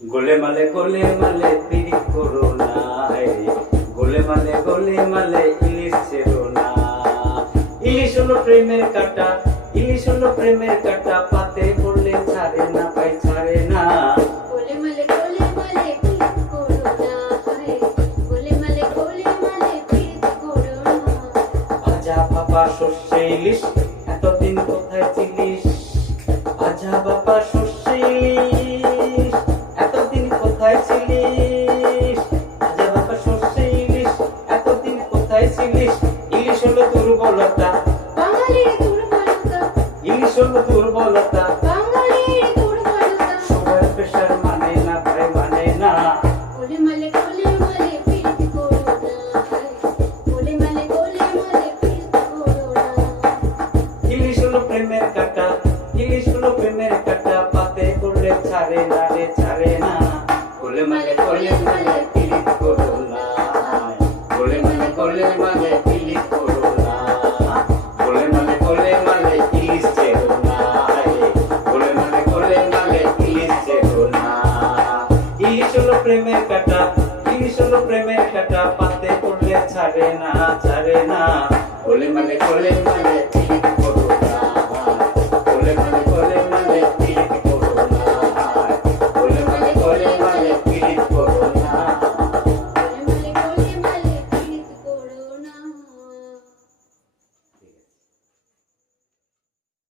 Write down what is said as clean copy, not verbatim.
গোলে মালে পিরিত করো না, গোলে মালে ইলিশ ছেড়ো না। ইলিশ হলো প্রেমের কাঁটা, ইলিশ হলো প্রেমের কাঁটা, পাতে পড়লে ছাড়ে না ভাই ছাড়ে না। গোলে মালে পিরিত করো না, গোলে মালে পিরিত করো না। ভাজা ভাপা সর্ষে ইলিশ, এতদিন কোথায় ছিলিস? ভাজা ভাপা সর্ষে ইলিশ, এতদিন কোথায় ছিলিস? ভাজা ভাপা সর্ষে ইলিশ, এতদিন কোথায় ছিলিস? ইলিশ হলো দুর্বলতা, বাঙালির দুর্বলতা, ইলিশ হলো দুর্বলতা, বাঙালির দুর্বলতা। সবার প্রেশার মানে না ভাই মানে না। গোলে মালে পিরিত করো না, গোলে মালে পিরিত করো না। ইলিশ হলো প্রেমের কাঁটা, ইলিশ হলো প্রেমের কাঁটা, পাতে পড়লে ছাড়ে না রে ছাড়ে না। গোলে মালে পিরিত করো না, গোলে মালে পিরিত করো না। গোলে মালে ইলিশ ছেড়ো না, গোলে মালে ইলিশ ছেড়ো না। ইলিশ হলো প্রেমের কাঁটা, ইলিশ হলো প্রেমের কাঁটা, পাতে পড়লে ছাড়ে না ছাড়ে না। গোলে মালে পিরিত করো না, গোলে